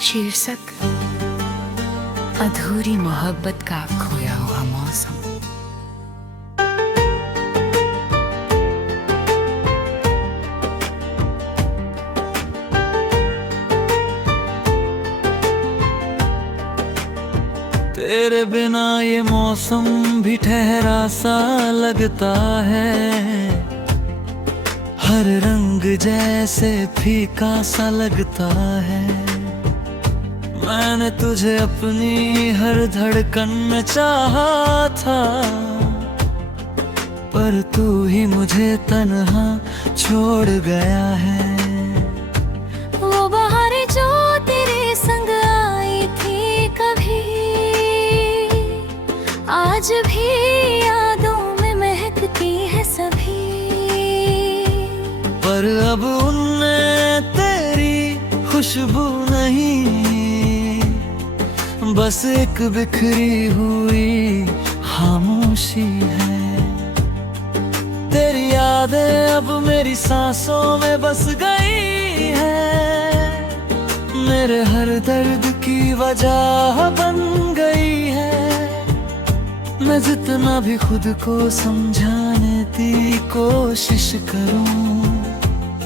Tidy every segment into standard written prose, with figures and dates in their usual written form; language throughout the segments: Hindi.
शीर्षक अधूरी मोहब्बत का खोया हुआ मौसम। तेरे बिना ये मौसम भी ठहरा सा लगता है, हर रंग जैसे फीका सा लगता है। मैंने तुझे अपनी हर धड़कन में चाहा था, पर तू ही मुझे तन्हा छोड़ गया है। वो बहार जो तेरे संग आई थी कभी, आज भी यादों में महकती है सभी। पर अब उनमें तेरी खुशबू नहीं, बस एक बिखरी हुई खामोशी है। तेरी यादें अब मेरी सांसों में बस गई है, मेरे हर दर्द की वजह बन गई है। मैं जितना भी खुद को समझाने की कोशिश करूं,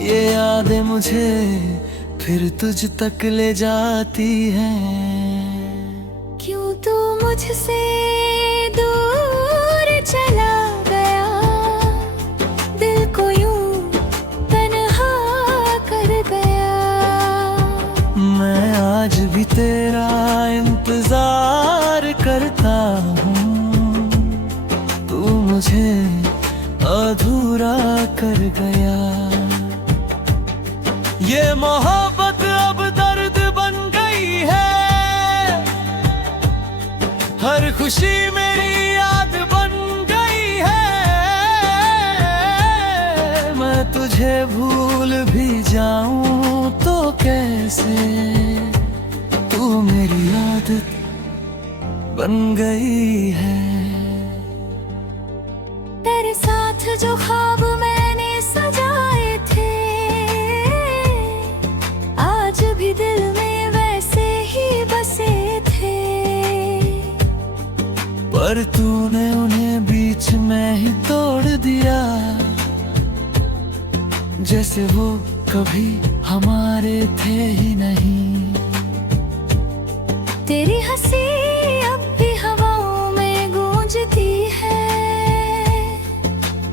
ये यादें मुझे फिर तुझ तक ले जाती हैं। क्यों तू मुझसे दूर चला गया, दिल को यूं तन्हा कर गया। मैं आज भी तेरा इंतजार करता हूँ, तू मुझे अधूरा कर गया। ये मोहब्बत अब दर्द बन गई है, हर खुशी मेरी याद बन गई है। मैं तुझे भूल भी जाऊं तो कैसे, तू मेरी आदत बन गई है। तेरे साथ जो ख्वाब मैंने सजाए थे, आज भी दिल में वैसे ही बसे थे। पर तूने उन्हें बीच में ही तोड़ दिया, जैसे वो कभी हमारे थे ही नहीं। तेरी हंसी अब भी हवाओं में गूंजती है,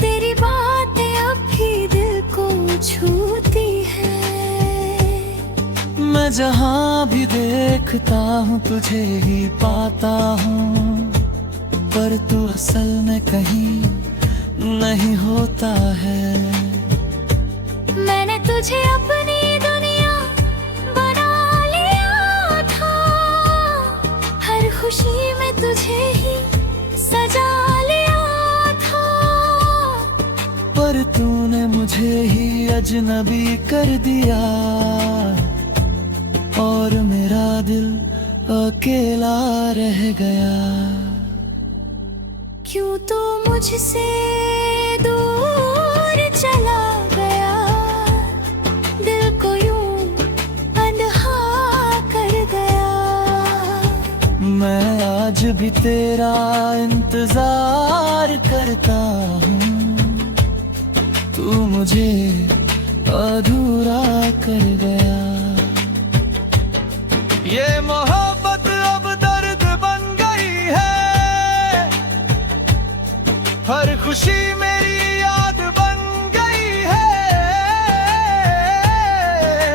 तेरी बातें अब भी दिल को छूती है। मैं जहाँ भी देखता हूँ तुझे ही पाता हूँ, पर तू असल में कहीं नहीं होता है। मैंने तुझे अपनी दुनिया बना लिया था, हर खुशी में तुझे ही सजा लिया था। पर तूने मुझे ही अजनबी कर दिया, और मेरा दिल अकेला रह गया। क्यों तू मुझसे दूर चला गया, दिल को यूं अनहा कर गया। मैं आज भी तेरा इंतजार करता हूँ, तू मुझे अधूरा कर गया। ये मोहब्बत अब दर्द बन गई है, हर खुशी मेरी याद बन गई है।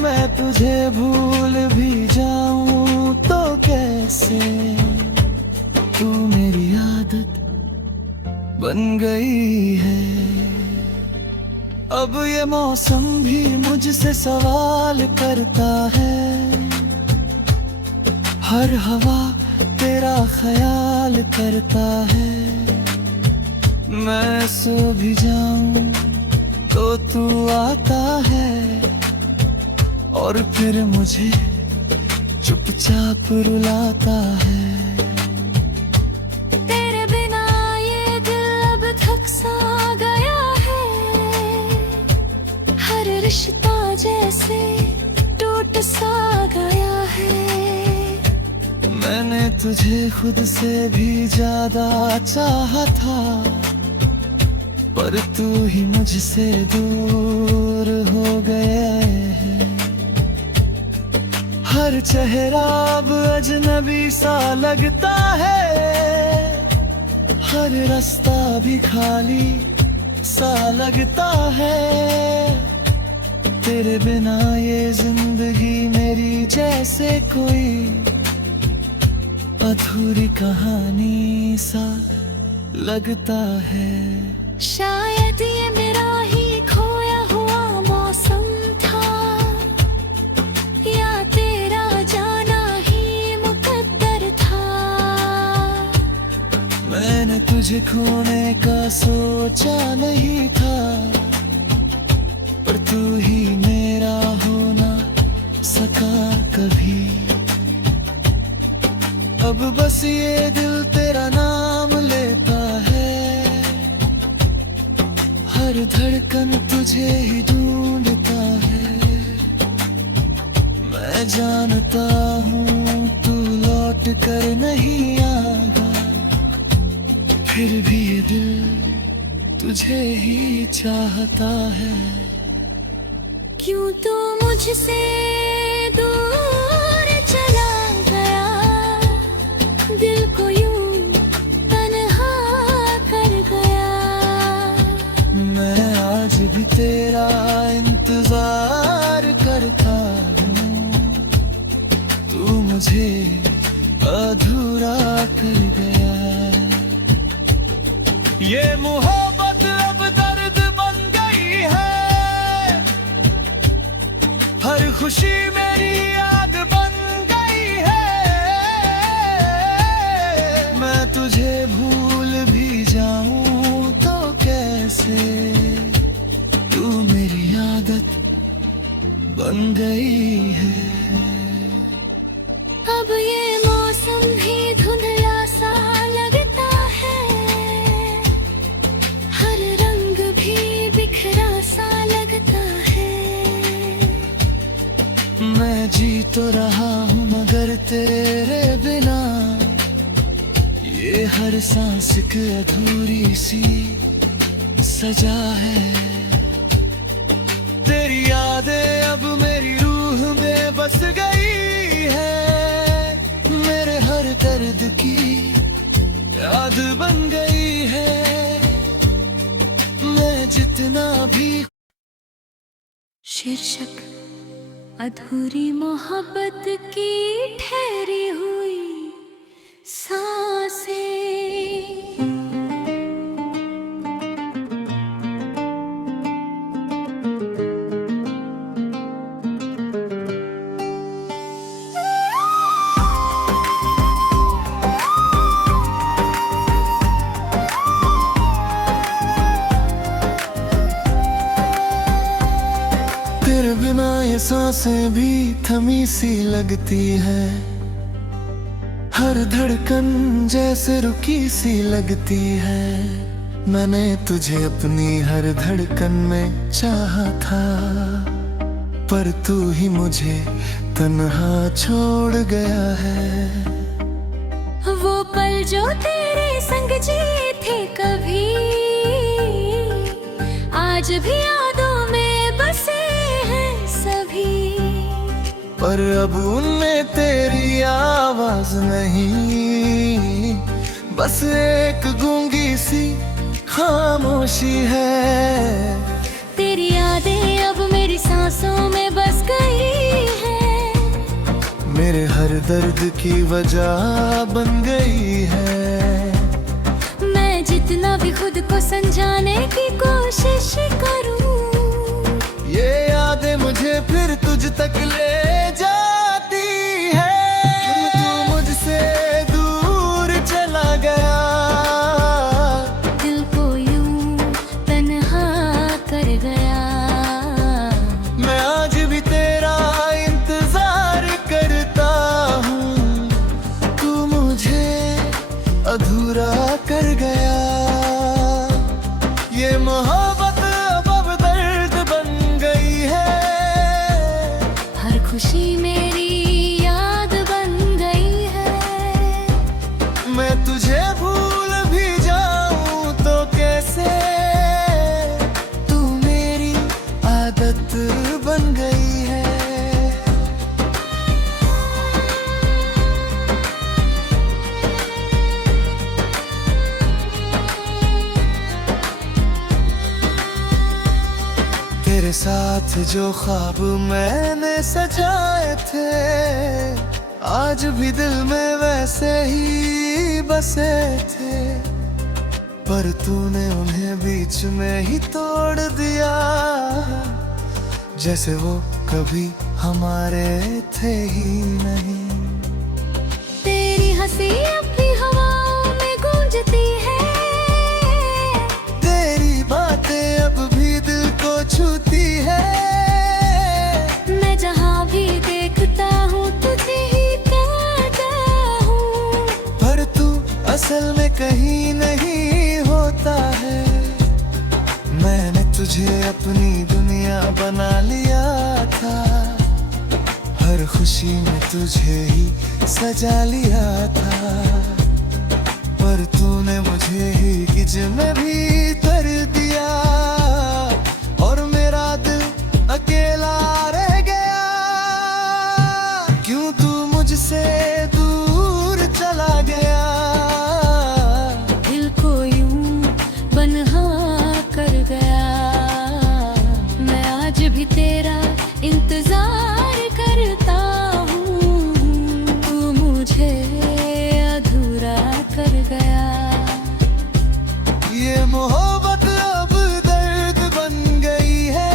मैं तुझे भूल भी जाऊं तो कैसे, तू मेरी आदत बन गई है। अब ये मौसम भी मुझसे सवाल करता है, हर हवा तेरा ख्याल करता है। मैं सो भी जाऊं तो तू आता है, और फिर मुझे चुपचाप रुलाता है। तेरे बिना ये दिल अब थक सा गया है, हर रिश्ता जैसे टूट सा गया है। है। मैंने तुझे खुद से भी ज्यादा चाहा था, पर तू ही मुझसे दूर हो गया है। हर चेहरा अब अजनबी सा लगता है, हर रास्ता भी खाली सा लगता है। तेरे बिना ये जिंदगी मेरी जैसे कोई अधूरी कहानी सा लगता है। शायद ये मेरा ही खोया हुआ मौसम था, या तेरा जाना ही मुकद्दर था। मैंने तुझे खोने का सोचा नहीं था, पर तू ही मेरा हो ना सका कभी। अब बस ये दिल तेरा नाम लेता है, हर धड़कन तुझे ही ढूंढता है। मैं जानता हूँ तू लौट कर नहीं आएगा, फिर भी ये दिल तुझे ही चाहता है। क्यों तू मुझसे दूर चला गया, दिल को यूं तन्हा कर गया। मैं आज भी तेरा इंतजार करता हूँ, तू मुझे अधूरा कर गया। ये मोहब्बत अब दर्द बन गई है, हर खुशी मेरी याद बन गई है। मैं तुझे भूल भी जाऊं तो कैसे, तू मेरी आदत बन गई है। अब ये मौसम भी धुंधला सा लगता है, हर रंग भी बिखरा सा लगता है। मैं जी तो रहा हूँ मगर तेरे बिना, ये हर सांस एक अधूरी सी सजा है। तेरी यादें अब मेरी रूह में बस गई है, मेरे हर दर्द की याद बन गई है। मैं जितना भी शीर्षक अधूरी मोहब्बत की ठहरी हुई सांसें। तेरे बिना ये सांसें भी थमी सी लगती है, हर धड़कन जैसे रुकी सी लगती है। मैंने तुझे अपनी हर धड़कन में चाहा था, पर तू ही मुझे तन्हा छोड़ गया है। वो पल जो तेरे संग जिए थे कभी, आज भी यादों में बसे हैं सभी। पर अब उनमें तेरी आवाज नहीं, बस एक गूंगी सी खामोशी है। तेरी यादें अब मेरी सांसों में बस गई है, मेरे हर दर्द की वजह बन गई है। मैं जितना भी खुद को समझाने की कोशिश करूं, ये यादें मुझे फिर तुझ तक ले जाती है। तू मुझसे दूर चला गया, दिल को यूं तन्हा कर गया। मैं आज भी तेरा इंतजार करता हूँ, तू मुझे अधूरा कर गया। ये मोहब्बत अब दर्द बन गई है, हर तेरे साथ जो ख्वाब मैंने सजाए थे आज भी दिल में वैसे ही बसे थे, पर तूने उन्हें बीच में ही तोड़ दिया, जैसे वो कभी हमारे थे ही नहीं। तेरी हंसी अब भी हवाओं में गूंजती है, तेरी बातें अब भी दिल को छूती है। मैं जहाँ भी देखता हूँ तुझे ही कहता हूँ, पर तू असल में कहीं नहीं होता है। मैंने तुझे अपनी दुनिया बना लिया था, हर खुशी में तुझे ही सजा लिया था, पर तूने मुझे ही गिज में भी कर दिया, और मेरा दिल अकेला रह गया। क्यों तू मुझसे दूर चला गया, दिल को यूं बन्हा कर गया। मैं आज भी तेरा इंतजार करता हूँ, तू मुझे अधूरा कर गया। ये मोहब्बत अब दर्द बन गई है,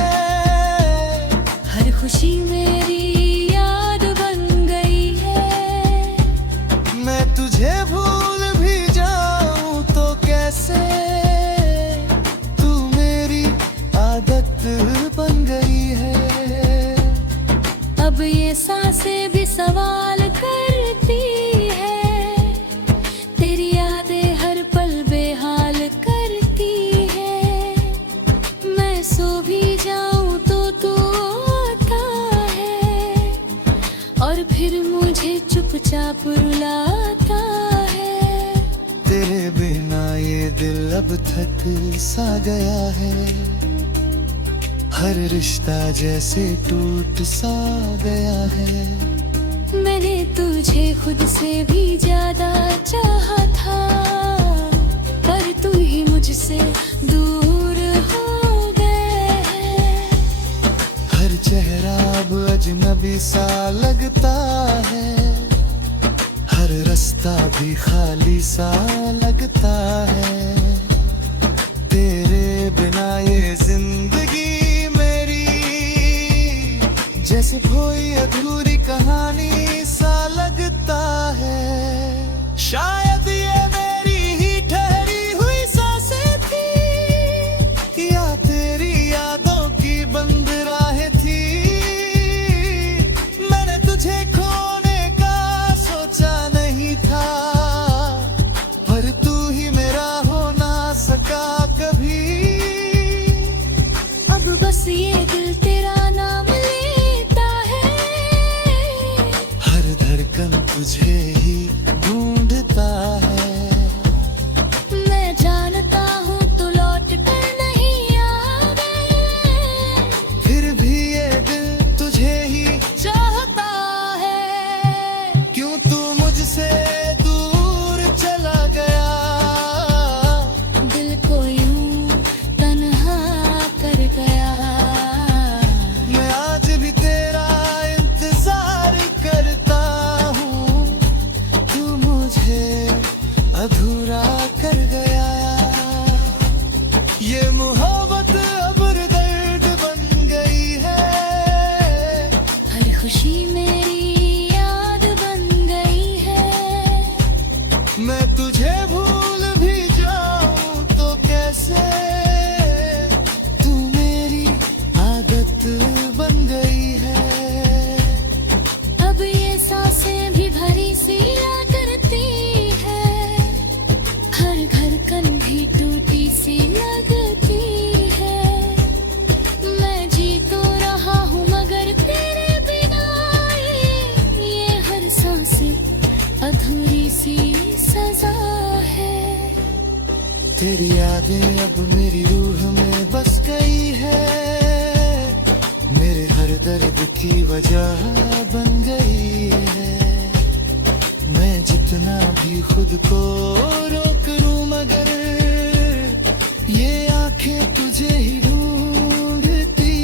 हर खुशी मेरी याद बन गई है। मैं तुझे भूल भी जाऊं तो कैसे, तू मेरी आदत बन गई है। अब ये सांसें भी सवाल करती है, तेरी यादें हर पल बेहाल करती है। मैं सो भी जाऊं तो तू आता है, और फिर मुझे चुपचाप रुलाता है। तेरे बिना ये दिल अब थक सा गया है, हर रिश्ता जैसे टूट सा गया है। मैंने तुझे खुद से भी ज्यादा चाहा था, पर तू ही मुझसे दूर हो गए है। हर चेहरा अब अजनबी सा लगता है, हर रास्ता भी खाली सा लगता है। तेरे बिना ये जिंदगी मेरी जैसे कोई अधूरी कहानी सा लगता है। शायद ये मेरी ही ठहरी हुई सांसें थी, या तेरी यादों की बंद राहें थी। मैंने तुझे खोने का सोचा नहीं था, पर तू ही मेरा हो ना सका कभी। अब बस ये दिल तेरा नाम लेता है, हर धड़कन तुझे ही ढूंढता है। मैं जानता हूँ तू लौट कर नहीं आवे, फिर भी ये दिल तुझे ही चाहता है। क्यों तू मुझसे दूर चला गया, दिल को यूं तन्हा कर गया। मैं आज भी तेरा इंतजार करता हूँ, तू मुझे अधूरा कर गया। ये मोहब्बत अब दर्द बन गई है, हर खुशी मेरी याद बन गई है। मैं तुझे भूल भी जाऊं तो कैसे, तू मेरी आदत बन गई है। अब ये सांसें भी भरी सी करती है, हर धड़कन भी टूटी सी लगती है। मैं जी तो रहा हूँ मगर तेरे बिना ये हर सांसें अधूरी सी सजा है। तेरी यादें अब मेरी रूह में बस गई है, मेरे हर दर्द की वजह बन गई है। मैं जितना भी खुद को रोक लूं मगर ये आंखें तुझे ही ढूंढती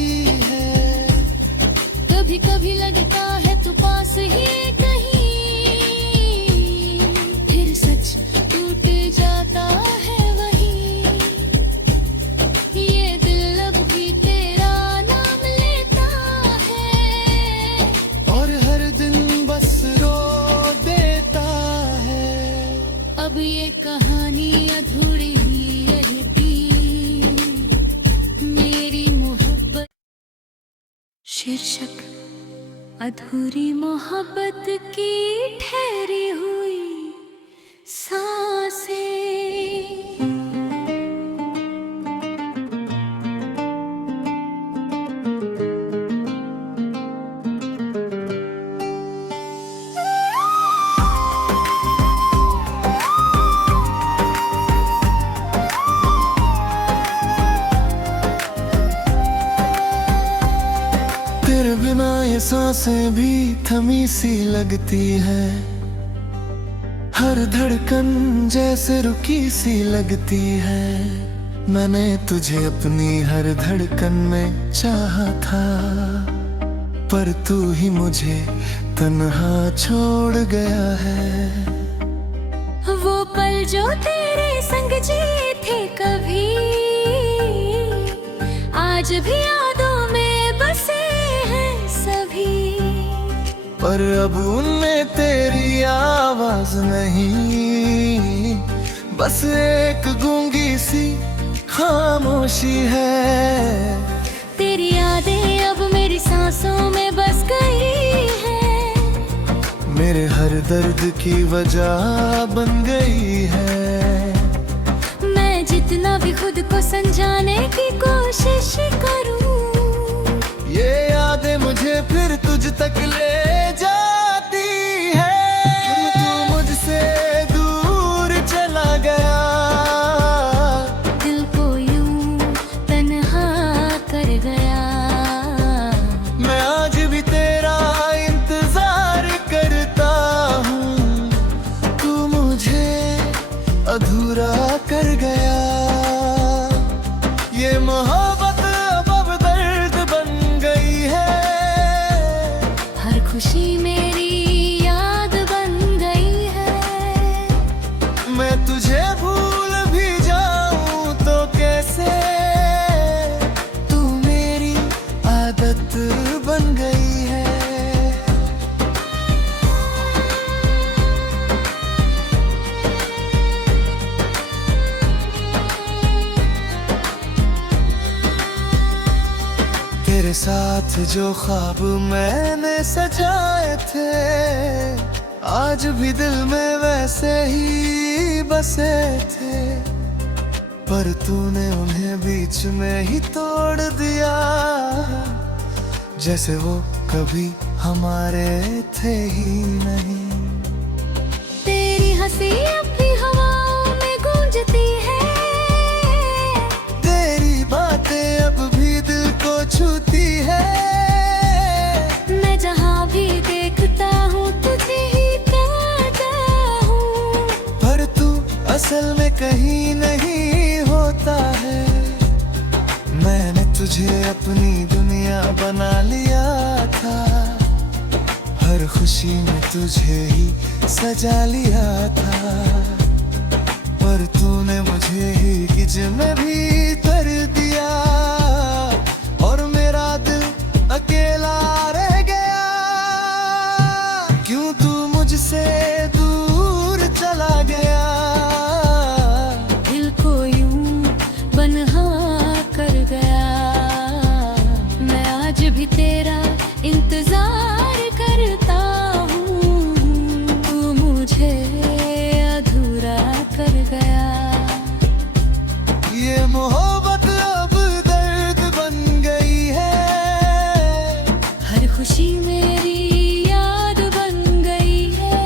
शीर्षक अधूरी मोहब्बत की ठहरी हुई सांसें। तेरे बिना ये सांसें भी थमी सी लगती है, हर धड़कन जैसे रुकी सी लगती है। मैंने तुझे अपनी हर धड़कन में चाहा था, पर तू ही मुझे तन्हा छोड़ गया है। वो पल जो तेरे संग जिए थे कभी, आज भी यादों में बसे हैं सभी। पर अब उनमें तेरी आवाज नहीं, बस एक गूंगी सी खामोशी है। तेरी यादें अब मेरी सांसों में बस गई है, मेरे हर दर्द की वजह बन गई है। मैं जितना भी खुद को समझाने की कोशिश करूं, ये यादें मुझे फिर तुझ तक ले जाती है। तू मुझसे दूर चला गया, दिल को यूं तन्हा कर गया। मैं आज भी तेरा इंतजार करता हूँ, तू मुझे अधूरा कर गया। ये मोहब्बत अब दर्द बन गई है, हर खुशी मेरी याद बन गई है। मैं तुझे भूल भी जाऊं तो कैसे, तू मेरी आदत बन गई है। तेरे साथ जो ख्वाब मैंने सजाए थे, आज भी दिल में वैसे ही बसे थे। पर तूने उन्हें बीच में ही तोड़ दिया, जैसे वो कभी हमारे थे ही नहीं। तेरी हंसी अब भी हवाओं में गूंजती है, तेरी बातें अब भी दिल को छूती है। मैं जहाँ भी देखता हूँ तुझे ही पाता हूँ, पर तू असल में कहीं नहीं होता है। मैंने तुझे अपनी दुनिया बना लिया था, हर खुशी में तुझे ही सजा लिया था। पर तूने मुझे ही गिज में भी कर दिया, और मेरा दिल अकेला रह गया। क्यों तू मुझसे दूर चला गया, दिल को यूं बन्हा कर गया। मैं आज भी तेरा इंतजार करता हूँ, तू मुझे अधूरा कर गया। ये मोहब्बत अब दर्द बन गई है, हर खुशी मेरी याद बन गई है।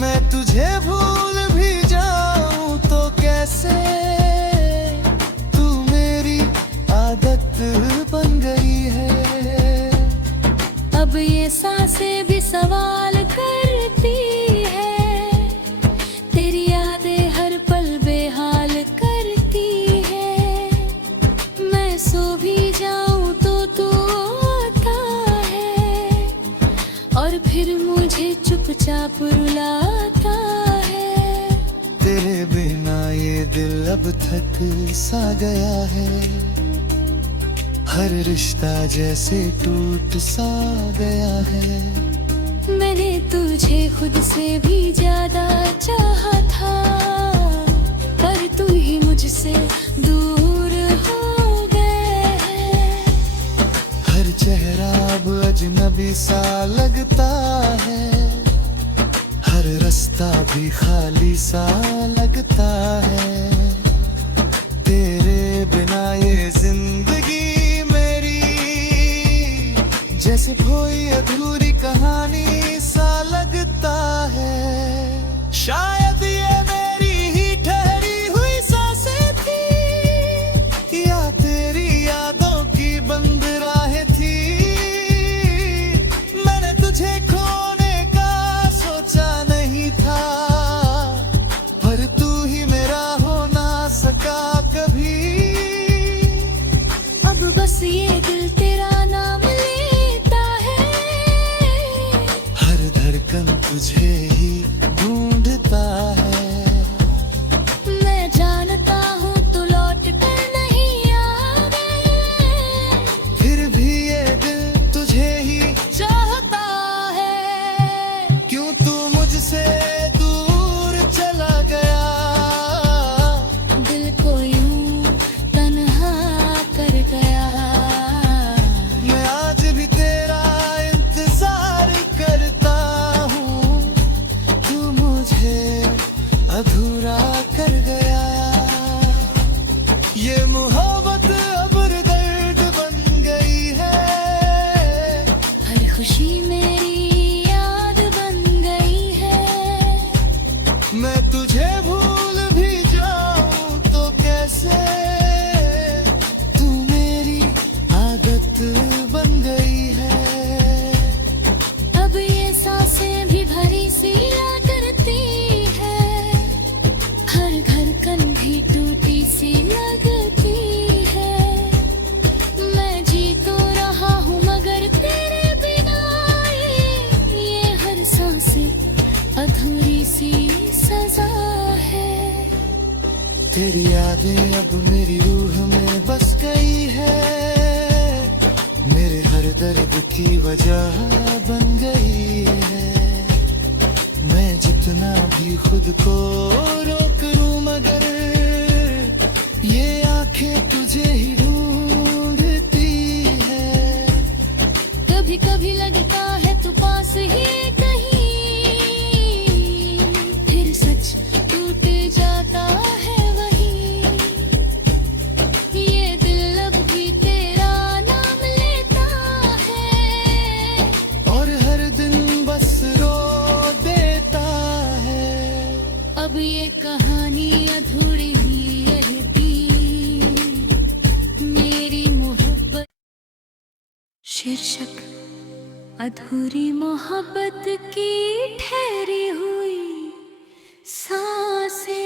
मैं तुझे भूल भी जाऊं तो कैसे, तू मेरी आदत बन गई है। अब ये सांसें भी सवाल करती है, तेरी यादें हर पल बेहाल करती है। मैं सो भी जाऊं तो तू आता है, और फिर मुझे चुपचाप रुलाता है। तेरे बिना ये दिल अब थक सा गया है, हर रिश्ता जैसे टूट सा गया है। मैंने तुझे खुद से भी ज्यादा चाहा था, पर तू ही मुझसे दूर हो गए। खाली सा लगता है, हर रास्ता भी खाली सा लगता है। तेरे बिना ये जिंदगी मेरी जैसे कोई अधूरी कहानी सा लगता है। शायद ये मेरी ही ठहरी हुई सांसें थी, या तेरी यादों की बंद राहें थी। मैंने तुझे खोने का सोचा नहीं था, पर तू ही मेरा हो ना सका कभी। अब बस ये दिल तेरा नाम लेता है, हर धड़कन तुझे ही ढूंढता है। मैं जानता हूँ तू लौट कर नहीं आवे, फिर भी ये दिल तुझे ही चाहता है। क्यों तू मुझसे दूर चला गया, दिल को यूं तन्हा कर गया। मैं आज भी तेरा इंतजार करता हूँ, तू मुझे अधूरा कर गया। ये मोहब्बत अब दर्द बन गई है, हर खुशी मेरी याद बन गई है। मैं तुझे भूल भी जाऊं तो कैसे, तू मेरी आदत बन गई है। अब ये सांसें भी भरी सी करती है, हर धड़कन भी टूटी सी लगती है। मैं जी तो रहा हूँ मगर तेरे बिना ये हर सांसें अधूरी सी सजा है। तेरी यादें अब मेरी रूह में बस गई है, मेरे हर दर्द की वजह बन गई है। मैं जितना भी खुद को रोक लूं मगर ये आंखें तुझे ही ढूंढती है। कभी कभी लगता है तू पास ही कहीं, फिर सच टूट जाता है वहीं। ये दिल अब भी तेरा नाम लेता है, और हर दिन बस रो देता है। अब ये कहानी अधूरी ही रहती, मेरी मोहब्बत। शीर्षक अधूरी मोहब्बत की ठहरी हुई सांसें।